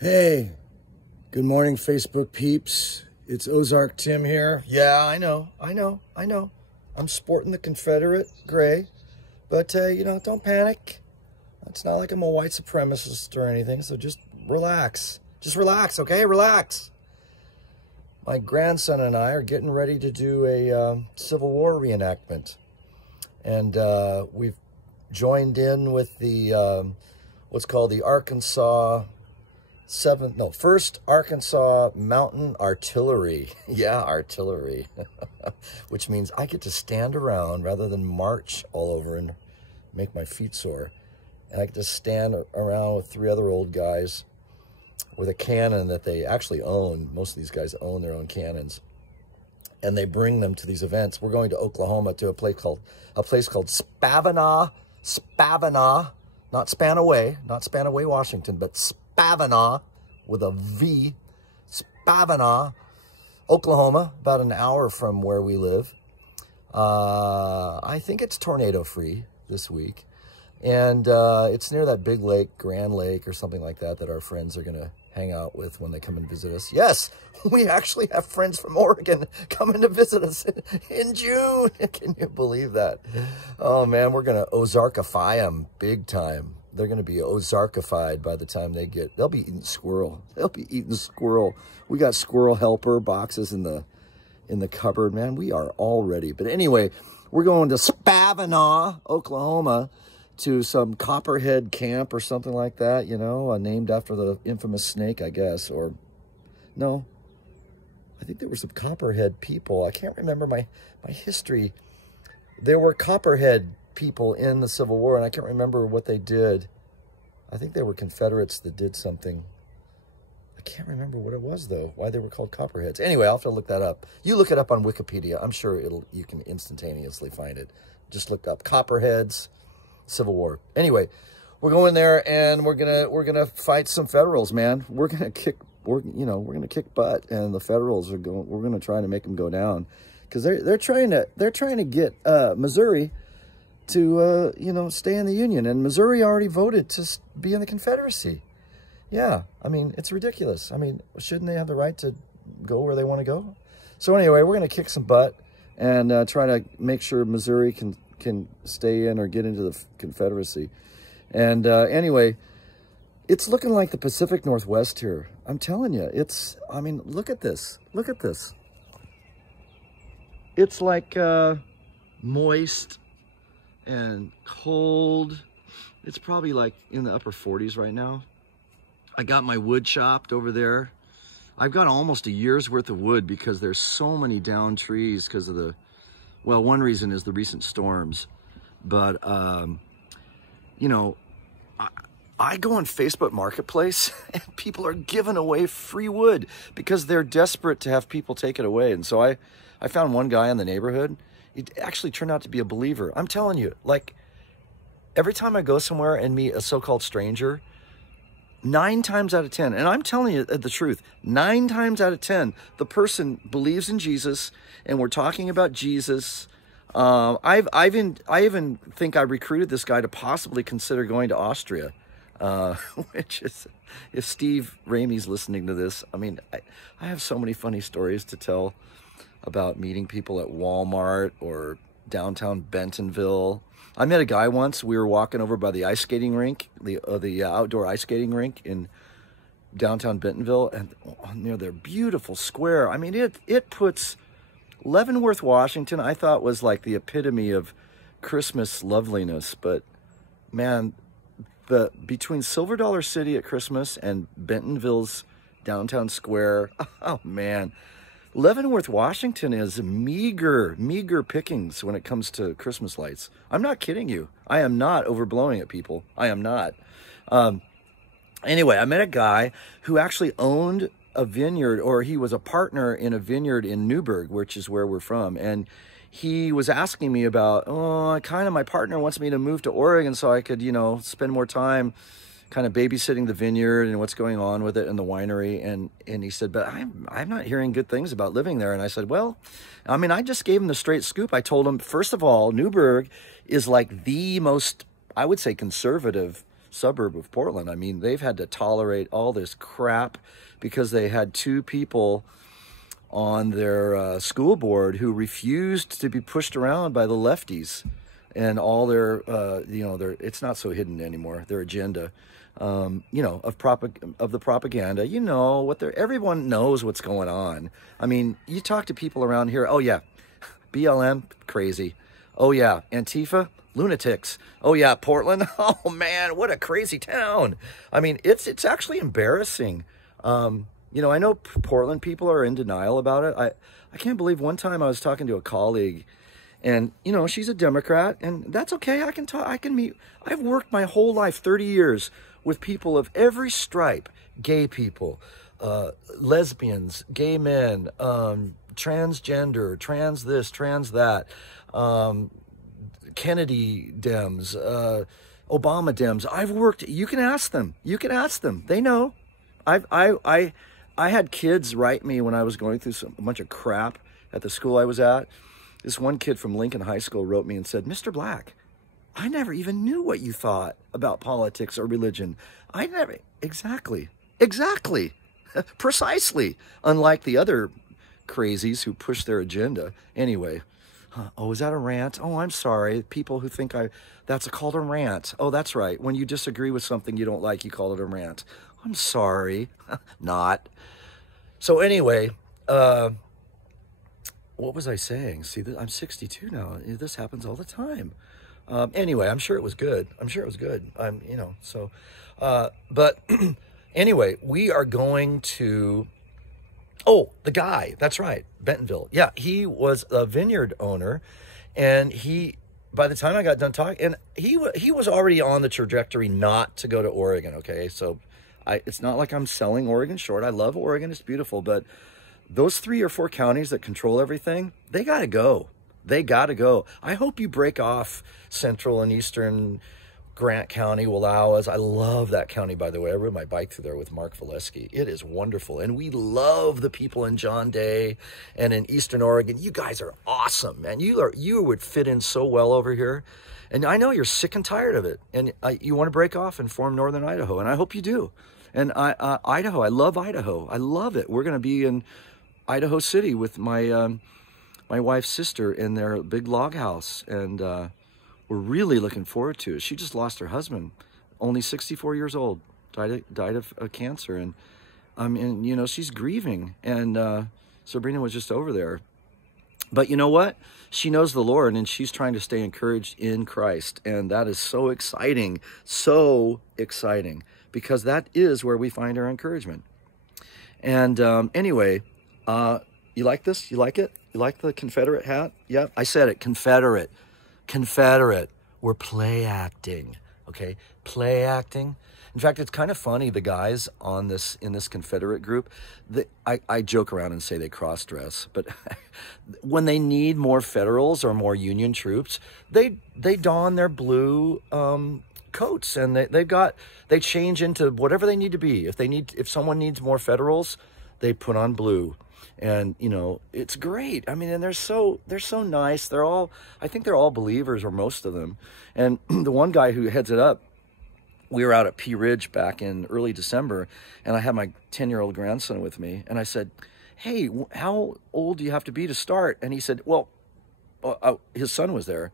Hey, good morning, Facebook peeps. It's Ozark Tim here. Yeah, I know. I'm sporting the Confederate gray, but, don't panic. It's not like I'm a white supremacist or anything, so just relax. Just relax, okay? Relax. My grandson and I are getting ready to do a Civil War reenactment, and we've joined in with the, what's called the First Arkansas Mountain Artillery. Yeah, artillery. Which means I get to stand around rather than march all over and make my feet sore. And I get to stand around with three other old guys with a cannon that they actually own. Most of these guys own their own cannons. And they bring them to these events. We're going to Oklahoma to a place called Spavinaw, not Spanaway, Washington, but Spavinaw with a V, Spavinaw, Oklahoma, about an hour from where we live. I think it's tornado free this week. And it's near that big lake, Grand Lake or something like that, that our friends are going to hang out with when they come and visit us. Yes, we actually have friends from Oregon coming to visit us in June. Can you believe that? Oh, man, we're going to Ozarkify them big time. They're going to be Ozarkified by the time they'll be eating squirrel. They'll be eating squirrel. We got squirrel helper boxes in the cupboard, man. We are all ready. But anyway, we're going to Spavinaw, Oklahoma, to some copperhead camp or something like that, named after the infamous snake, I guess. Or, no, I think there were some copperhead people. I can't remember my history. There were copperhead people in the Civil War, and I can't remember what they did. I think they were Confederates that did something. I can't remember what it was, though, why they were called copperheads. Anyway, I'll have to look that up. You look it up on Wikipedia. I'm sure you can instantaneously find it. Just look up copperheads, Civil War. Anyway, we're going there, and we're gonna fight some Federals, man. We're gonna kick butt, and the Federals are going. We're gonna try to make them go down, because they're trying to get Missouri to stay in the Union, and Missouri already voted to be in the Confederacy. Yeah, I mean, it's ridiculous. I mean, shouldn't they have the right to go where they want to go? So anyway, we're gonna kick some butt and try to make sure Missouri can stay in or get into the Confederacy. And anyway, it's looking like the Pacific Northwest here. I'm telling you, I mean, look at this. Look at this. It's like moist and cold. It's probably like in the upper 40s right now. I got my wood chopped over there. I've got almost a year's worth of wood because there's so many down trees because of well, one reason is the recent storms. But, I go on Facebook Marketplace and people are giving away free wood because they're desperate to have people take it away. And so I found one guy in the neighborhood. He actually turned out to be a believer. I'm telling you, like, every time I go somewhere and meet a so-called stranger, 9 times out of 10, and I'm telling you the truth, 9 times out of 10, the person believes in Jesus, and we're talking about Jesus. I even think I recruited this guy to possibly consider going to Austria, which is, if Steve Ramey's listening to this, I mean, I have so many funny stories to tell about meeting people at Walmart or downtown Bentonville. I met a guy once. We were walking over by the ice skating rink, the outdoor ice skating rink in downtown Bentonville, and near their beautiful square. I mean, it puts Leavenworth, Washington, I thought was like the epitome of Christmas loveliness. But man, between Silver Dollar City at Christmas and Bentonville's downtown square, oh man, Leavenworth, Washington is meager pickings when it comes to Christmas lights. I'm not kidding you. I am not overblowing it, people. I am not. Anyway, I met a guy who actually owned a vineyard, or he was a partner in a vineyard in Newburgh, which is where we're from. And he was asking me about, my partner wants me to move to Oregon so I could, spend more time kind of babysitting the vineyard and what's going on with it and the winery. And he said, but I'm not hearing good things about living there. And I said, well, I mean, I just gave him the straight scoop. I told him, first of all, Newburgh is like the most, I would say, conservative suburb of Portland. I mean, they've had to tolerate all this crap because they had 2 people on their school board who refused to be pushed around by the lefties and all their, you know, it's not so hidden anymore, their agenda, you know, of the propaganda. You know what everyone knows what's going on. I mean, you talk to people around here, oh yeah, BLM, crazy. Oh yeah, Antifa, lunatics. Oh yeah, Portland, oh man, what a crazy town. I mean, it's actually embarrassing. You know, I know Portland people are in denial about it. I can't believe one time I was talking to a colleague, and, you know, she's a Democrat, and that's okay. I can talk, I've worked my whole life, 30 years, with people of every stripe, gay people, lesbians, gay men, transgender, trans this, trans that, Kennedy Dems, Obama Dems. I've worked, you can ask them, they know. I had kids write me when I was going through a bunch of crap at the school I was at. This one kid from Lincoln High School wrote me and said, Mr. Black, I never even knew what you thought about politics or religion. Exactly, precisely. Unlike the other crazies who push their agenda. Anyway, oh, is that a rant? Oh, I'm sorry. People who think that's called a rant. Oh, that's right. When you disagree with something you don't like, you call it a rant. I'm sorry. Not. So anyway, what was I saying? See, I'm 62 now. This happens all the time. Anyway, I'm sure it was good. You know, so, but anyway, we are going to, oh, the guy, that's right, Bentonville. Yeah, he was a vineyard owner, and by the time I got done talking, and he was already on the trajectory not to go to Oregon, okay? So it's not like I'm selling Oregon short. I love Oregon, it's beautiful, but those 3 or 4 counties that control everything, they got to go. They got to go. I hope you break off Central and Eastern Grant County, Wallowas. I love that county, by the way. I rode my bike through there with Mark Valesky. It is wonderful. And we love the people in John Day and in Eastern Oregon. You guys are awesome, man. You would fit in so well over here. And I know you're sick and tired of it. And you want to break off and form Northern Idaho. And I hope you do. And Idaho, I love Idaho. I love it. We're going to be in Idaho City with my wife's sister in their big log house. And we're really looking forward to it. She just lost her husband, only 64 years old, died of cancer. And you know, she's grieving. And Sabrina was just over there. But you know what? She knows the Lord, and she's trying to stay encouraged in Christ. And that is so exciting, because that is where we find our encouragement. And anyway, you like this? You like it? You like the Confederate hat? Yeah, I said it, Confederate. We're play acting, okay? Play acting. In fact, it's kind of funny, the guys in this Confederate group, I joke around and say they cross-dress, but when they need more Federals or more Union troops, they don their blue coats, and they change into whatever they need to be. If someone needs more Federals, they put on blue. And, you know, it's great. I mean, and they're so nice. I think they're all believers, or most of them. And the one guy who heads it up, we were out at Pea Ridge back in early December, and I had my 10-year-old grandson with me. And I said, hey, how old do you have to be to start? And he said, well, his son was there,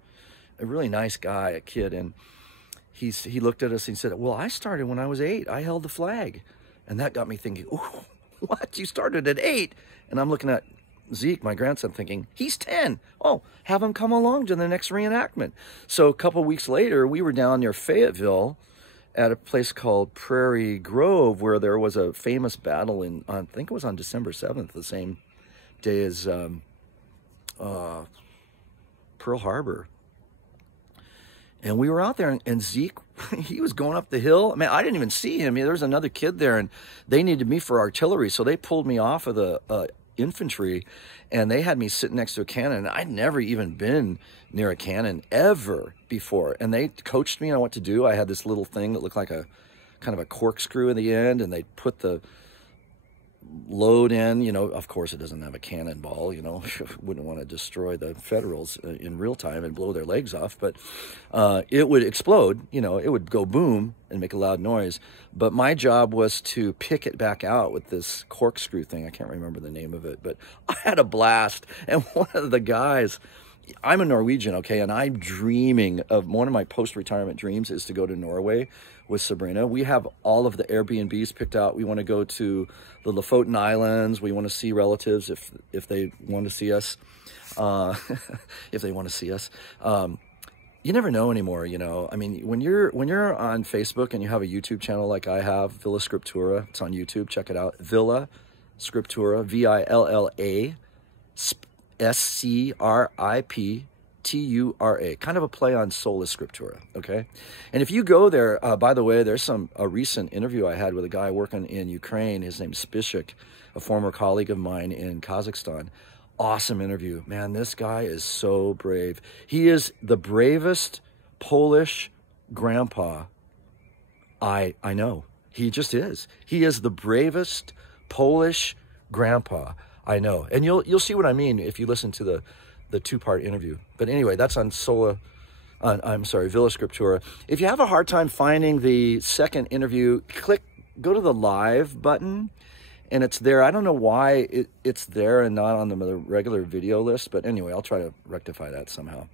a really nice guy, a kid. And he looked at us and he said, well, I started when I was 8. I held the flag. And that got me thinking, ooh, what? You started at 8? And I'm looking at Zeke, my grandson, thinking, he's 10. Oh, have him come along to the next reenactment. So a couple weeks later, we were down near Fayetteville at a place called Prairie Grove, where there was a famous battle I think it was on December 7th, the same day as Pearl Harbor. And we were out there, and Zeke, he was going up the hill. I mean, I didn't even see him. There was another kid there, and they needed me for artillery, so they pulled me off of the infantry, and they had me sitting next to a cannon. And I'd never even been near a cannon ever before. And they coached me on what to do. I had this little thing that looked like a kind of a corkscrew in the end, and they put the load in, you know, of course it doesn't have a cannonball, you know, wouldn't want to destroy the Federals in real time and blow their legs off, but it would explode, you know, it would go boom and make a loud noise. But my job was to pick it back out with this corkscrew thing. I can't remember the name of it, but I had a blast. And one of the guys, I'm a Norwegian, okay, and I'm dreaming of, one of my post-retirement dreams is to go to Norway with Sabrina. We have all of the Airbnbs picked out. We want to go to the Lofoten Islands. We want to see relatives if they want to see us. If they want to see us. You never know anymore, you know. I mean, when you're on Facebook and you have a YouTube channel like I have, Villa Scriptura, it's on YouTube, check it out. Villa Scriptura, V-I-L-L-A Scriptura, kind of a play on Sola Scriptura, okay? And if you go there, by the way, there's a recent interview I had with a guy working in Ukraine. His name's Spishik, a former colleague of mine in Kazakhstan. Awesome interview. Man, this guy is so brave. He is the bravest Polish grandpa I know. He just is. He is the bravest Polish grandpa I know. And you'll see what I mean if you listen to the two-part interview. But anyway, that's on Villa Scriptura. If you have a hard time finding the second interview, go to the live button, and it's there. I don't know why it's there and not on the regular video list, but anyway, I'll try to rectify that somehow.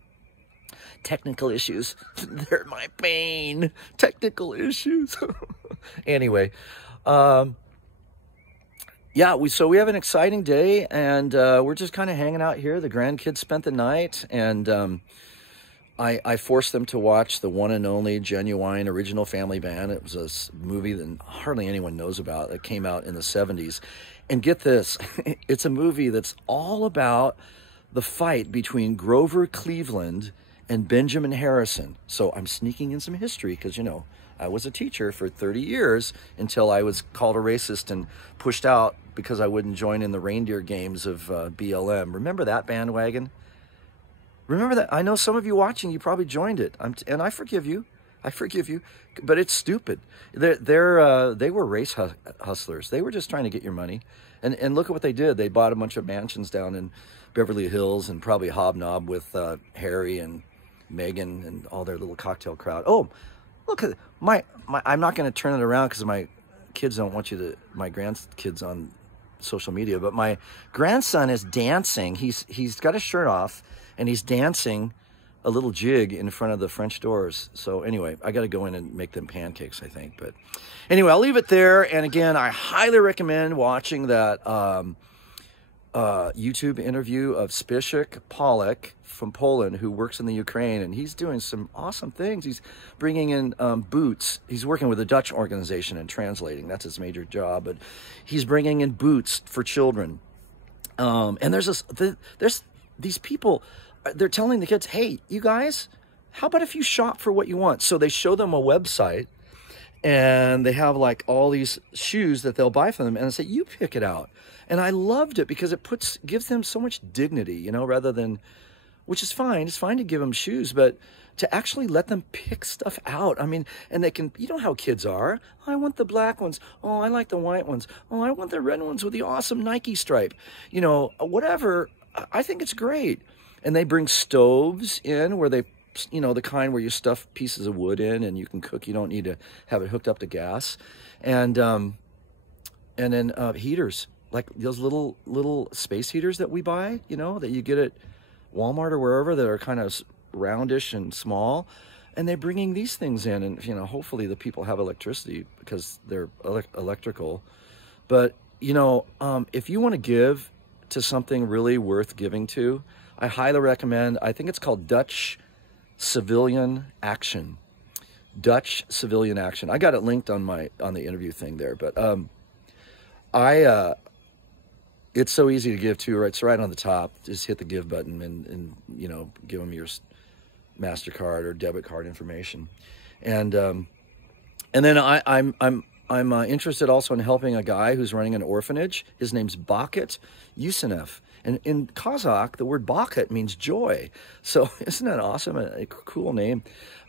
Technical issues. They're my pain. Technical issues. Anyway, yeah, so we have an exciting day, and we're just kind of hanging out here. The grandkids spent the night, and I forced them to watch the one and only Genuine Original Family Band. It was a movie that hardly anyone knows about that came out in the 70s. And get this, it's a movie that's all about the fight between Grover Cleveland and Benjamin Harrison. So I'm sneaking in some history because, you know, I was a teacher for 30 years until I was called a racist and pushed out because I wouldn't join in the reindeer games of BLM. Remember that bandwagon? Remember that? I know some of you watching, you probably joined it. And I forgive you. I forgive you. But it's stupid. They were race hustlers. They were just trying to get your money. And look at what they did. They bought a bunch of mansions down in Beverly Hills and probably hobnobbed with Harry and Meghan and all their little cocktail crowd. Oh, look at my I'm not going to turn it around because my kids don't want my grandkids on social media, but my grandson is dancing. He's got his shirt off and he's dancing a little jig in front of the French doors. So anyway, I got to go in and make them pancakes, I think. But anyway, I'll leave it there. And again, I highly recommend watching that YouTube interview of Spishik Polak from Poland, who works in the Ukraine, and he's doing some awesome things. He's bringing in boots. He's working with a Dutch organization and translating. That's his major job. But he's bringing in boots for children. And there's these people. They're telling the kids, hey, you guys, how about if you shop for what you want? So they show them a website, and they have like all these shoes that they'll buy for them, and they say, you pick it out. And I loved it because it gives them so much dignity, you know, rather than, which is fine. It's fine to give them shoes, but to actually let them pick stuff out. I mean, and they can, you know how kids are. Oh, I want the black ones. Oh, I like the white ones. Oh, I want the red ones with the awesome Nike stripe. You know, whatever. I think it's great. And they bring stoves in where they, you know, the kind where you stuff pieces of wood in and you can cook. You don't need to have it hooked up to gas. And then heaters, like those little space heaters that we buy, you know, that you get at Walmart or wherever, that are kind of roundish and small. And they're bringing these things in, and, you know, hopefully the people have electricity because they're electrical. But, you know, if you want to give to something really worth giving to, I highly recommend, I think it's called Dutch Civilian Action. Dutch Civilian Action. I got it linked on the interview thing there, but it's so easy to give to, right? It's right on the top. Just hit the give button and you know, give them your MasterCard or debit card information. And then I'm interested also in helping a guy who's running an orphanage. His name's Bakit Yusenev. And in Kazakh, the word Bakit means joy. So isn't that awesome? A cool name.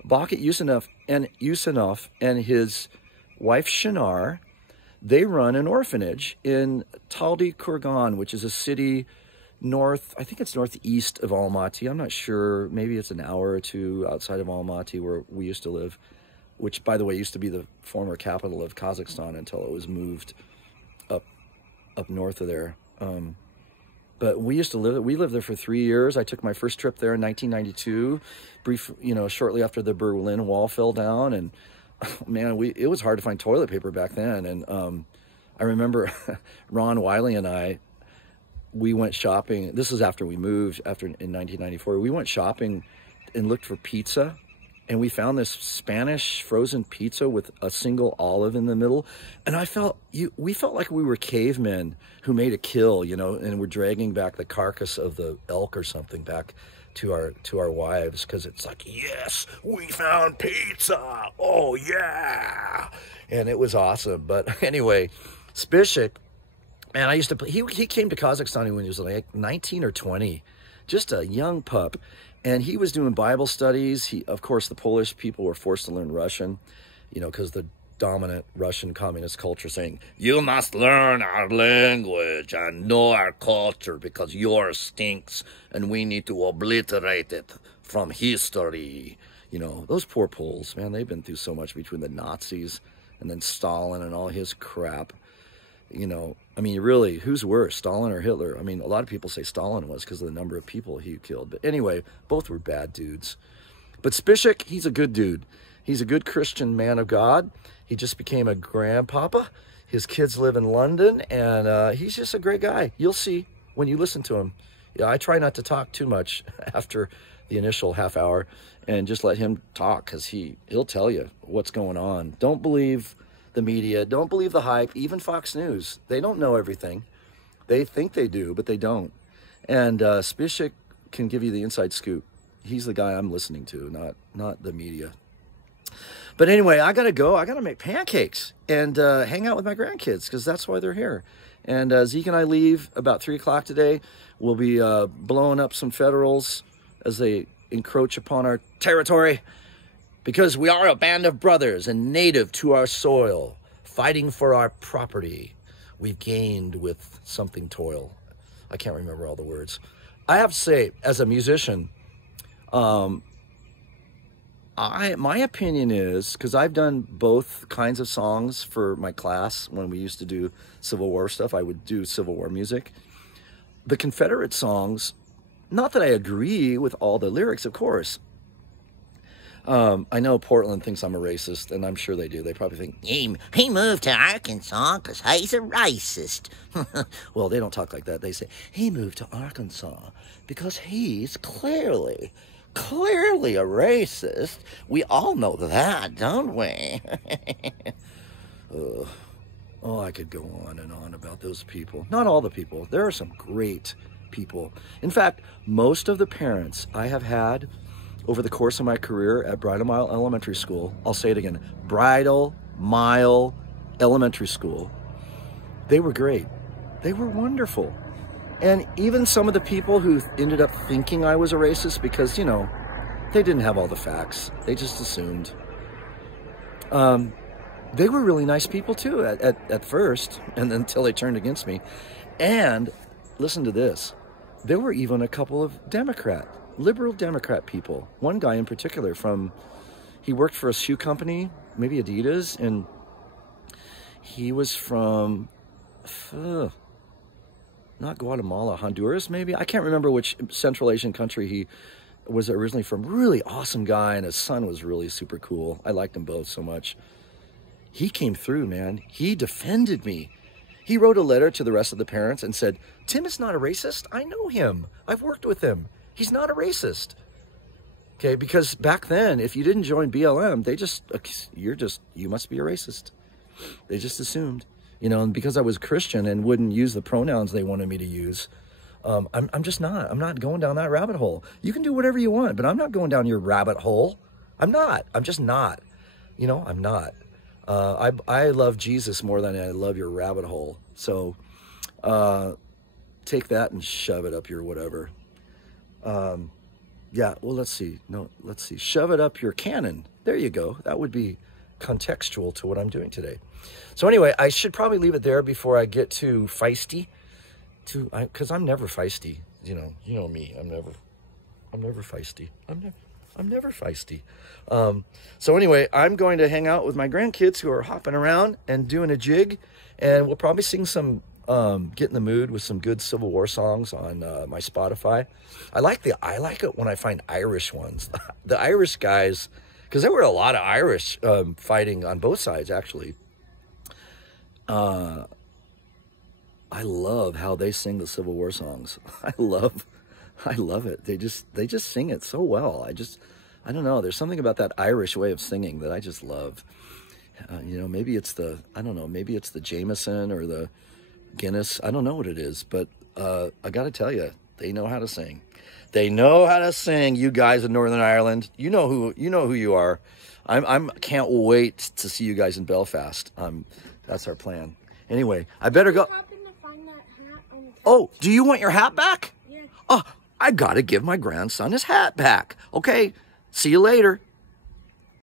Bakit Yusenev and his wife Shinar, They run an orphanage in Taldi Kurgan, which is a city north, I think it's northeast of Almaty. I'm not sure. Maybe it's an hour or two outside of Almaty where we used to live, which, by the way, used to be the former capital of Kazakhstan until it was moved up north of there. But we used to we lived there for 3 years. I took my first trip there in 1992, shortly after the Berlin Wall fell down. And man, it was hard to find toilet paper back then. And I remember Ron Wiley and we went shopping. This is after we moved, in 1994. We went shopping and looked for pizza. And we found this Spanish frozen pizza with a single olive in the middle. And we felt like we were cavemen who made a kill, and we're dragging back the carcass of the elk or something back to our wives, because it's like, yes, we found pizza. Oh, yeah. And it was awesome. But anyway, Spishik, man, I used to play. He came to Kazakhstan when he was like 19 or 20, just a young pup. And he was doing Bible studies. Of course, the Polish people were forced to learn Russian, because the dominant Russian communist culture saying, you must learn our language and know our culture because yours stinks and we need to obliterate it from history. Those poor Poles, man, they've been through so much between the Nazis and then Stalin and all his crap. I mean, really, who's worse, Stalin or Hitler? I mean, a lot of people say Stalin was because of the number of people he killed. But anyway, both were bad dudes. But Spishik, he's a good dude. He's a good Christian man of God. He just became a grandpapa. His kids live in London, and he's just a great guy. You'll see when you listen to him. Yeah, I try not to talk too much after the initial half hour and just let him talk, because he'll tell you what's going on. Don't believe the media. Don't believe the hype. Even Fox News. They don't know everything. They think they do, but they don't. And Spishik can give you the inside scoop. He's the guy I'm listening to, not the media. But anyway, I got to go. I got to make pancakes and hang out with my grandkids, because that's why they're here. And Zeke and I leave about 3 o'clock today. We'll be blowing up some Federals as they encroach upon our territory, because we are a band of brothers and native to our soil, fighting for our property. We've gained with something toil. I can't remember all the words. I have to say, as a musician, my opinion is, because I've done both kinds of songs for my class. When we used to do Civil War stuff, I would do Civil War music. The Confederate songs, not that I agree with all the lyrics, of course. I know Portland thinks I'm a racist, and I'm sure they do. They probably think, he moved to Arkansas because he's a racist. Well, they don't talk like that. They say, he moved to Arkansas because he's clearly a racist. We all know that, don't we? Oh, I could go on and on about those people. Not all the people. There are some great people. In fact, most of the parents I have had over the course of my career at Bridal Mile Elementary School, I'll say it again, Bridal Mile Elementary School, they were great. They were wonderful. And even some of the people who ended up thinking I was a racist because, they didn't have all the facts. They just assumed. They were really nice people too at first, and until they turned against me. And listen to this. There were even a couple of liberal Democrat people. One guy in particular he worked for a shoe company, maybe Adidas, and he was from, not Guatemala, Honduras maybe? I can't remember which Central Asian country he was originally from. Really awesome guy, and his son was really super cool. I liked them both so much. He came through, man. He defended me. He wrote a letter to the rest of the parents and said, Tim is not a racist. I know him. I've worked with him. He's not a racist. Okay, because back then, if you didn't join BLM, you must be a racist. They just assumed, and because I was Christian and wouldn't use the pronouns they wanted me to use, I'm just not. I'm not going down that rabbit hole. You can do whatever you want, but I'm not going down your rabbit hole. I'm not. I'm just not. I'm not. I love Jesus more than I love your rabbit hole. So take that and shove it up your whatever. Yeah, well, let's see. Shove it up your cannon. There you go. That would be contextual to what I'm doing today. So anyway, I should probably leave it there before I get too feisty. Because I'm never feisty. You know me. I'm never feisty. I'm never feisty. So anyway, I'm going to hang out with my grandkids who are hopping around and doing a jig, and we'll probably sing some, get in the mood with some good Civil War songs on my Spotify. I like it when I find Irish ones. The Irish guys, because there were a lot of Irish fighting on both sides, actually. I love how they sing the Civil War songs. I love it. They just sing it so well. I don't know. There's something about that Irish way of singing that I just love. Maybe it's maybe it's the Jameson or the Guinness. I don't know what it is, but I got to tell you, they know how to sing. They know how to sing. You guys in Northern Ireland, you know who you are. Can't wait to see you guys in Belfast. That's our plan. Anyway, I better go. Oh, do you want your hat back? Yeah. Oh, I got to give my grandson his hat back. Okay, see you later.